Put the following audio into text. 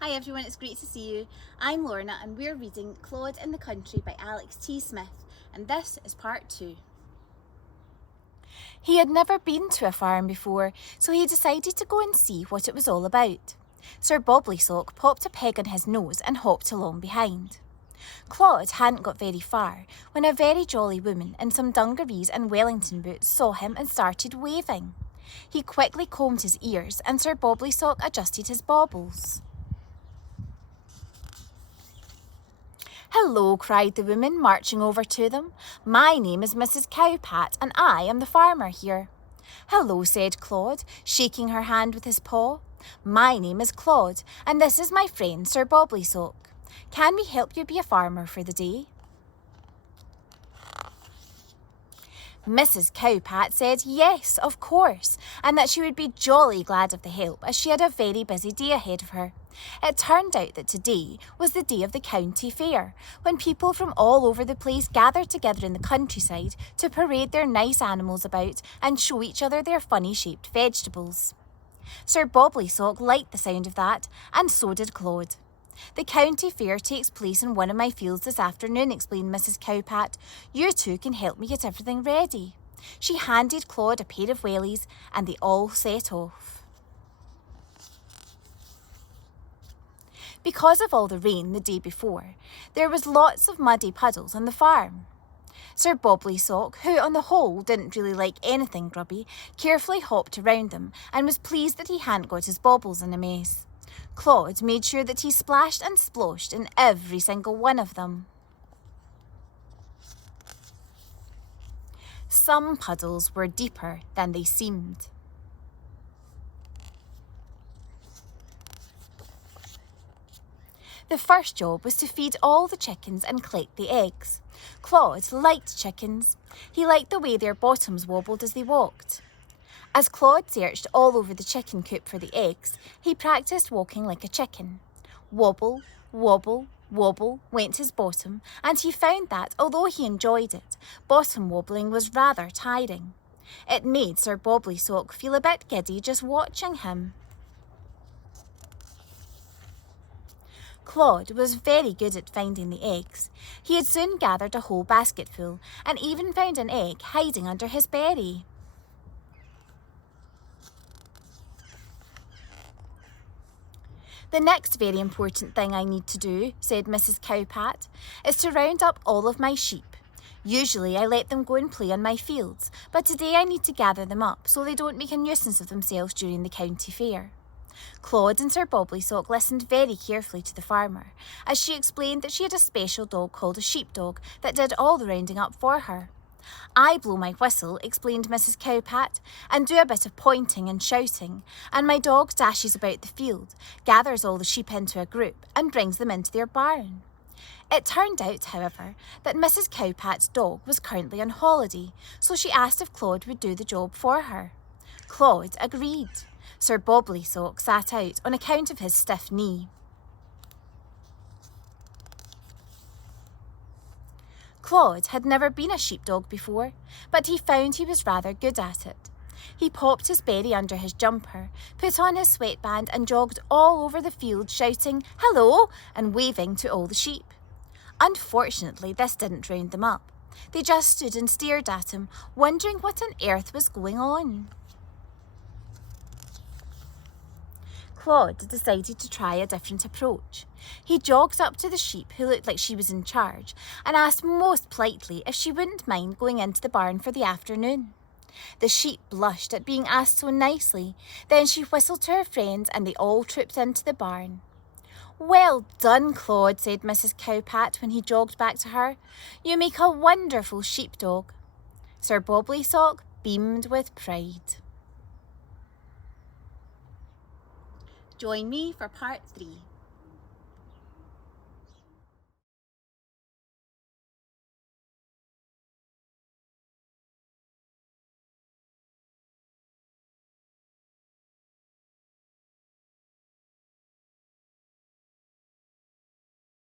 Hi everyone, it's great to see you. I'm Lorna and we're reading Claude in the Country by Alex T. Smith, and this is part 2. He had never been to a farm before, so he decided to go and see what it was all about. Sir Bobleysock popped a peg on his nose and hopped along behind. Claude hadn't got very far when a very jolly woman in some dungarees and Wellington boots saw him and started waving. He quickly combed his ears and Sir Bobleysock adjusted his baubles. "Hello," cried the woman, marching over to them. "My name is Mrs. Cowpat, and I am the farmer here." "Hello," said Claude, shaking her hand with his paw. "My name is Claude, and this is my friend Sir Bobleysock. Can we help you be a farmer for the day?" Mrs. Cowpat said yes, of course, and that she would be jolly glad of the help as she had a very busy day ahead of her. It turned out that today was the day of the county fair, when people from all over the place gathered together in the countryside to parade their nice animals about and show each other their funny-shaped vegetables. Sir Bobleysock liked the sound of that, and so did Claude. "The county fair takes place in one of my fields this afternoon," explained Mrs. Cowpat. "You two can help me get everything ready." She handed Claude a pair of wellies, and they all set off. Because of all the rain the day before, there was lots of muddy puddles on the farm. Sir Bobleysock, who on the whole didn't really like anything grubby, carefully hopped around them and was pleased that he hadn't got his baubles in a mess. Claude made sure that he splashed and sploshed in every single one of them. Some puddles were deeper than they seemed. The first job was to feed all the chickens and collect the eggs. Claude liked chickens. He liked the way their bottoms wobbled as they walked. As Claude searched all over the chicken coop for the eggs, he practiced walking like a chicken. Wobble, wobble, wobble went his bottom, and he found that, although he enjoyed it, bottom wobbling was rather tiring. It made Sir Bobleysock feel a bit giddy just watching him. Claude was very good at finding the eggs. He had soon gathered a whole basketful and even found an egg hiding under his berry. "The next very important thing I need to do," said Mrs. Cowpat, "is to round up all of my sheep. Usually I let them go and play on my fields, but today I need to gather them up so they don't make a nuisance of themselves during the county fair." Claude and Sir Bobleysock listened very carefully to the farmer, as she explained that she had a special dog called a sheepdog that did all the rounding up for her. "I blow my whistle," explained Mrs. Cowpat, "and do a bit of pointing and shouting, and my dog dashes about the field, gathers all the sheep into a group, and brings them into their barn." It turned out, however, that Mrs. Cowpat's dog was currently on holiday, so she asked if Claude would do the job for her. Claude agreed. Sir Bobleysock sat out on account of his stiff knee. Claude had never been a sheepdog before, but he found he was rather good at it. He popped his berry under his jumper, put on his sweatband and jogged all over the field shouting "hello" and waving to all the sheep. Unfortunately, this didn't round them up. They just stood and stared at him, wondering what on earth was going on. Claude decided to try a different approach. He jogged up to the sheep, who looked like she was in charge, and asked most politely if she wouldn't mind going into the barn for the afternoon. The sheep blushed at being asked so nicely. Then she whistled to her friends and they all trooped into the barn. "Well done, Claude," said Mrs. Cowpat when he jogged back to her. "You make a wonderful sheepdog." Sir Bobleysock beamed with pride. Join me for part 3.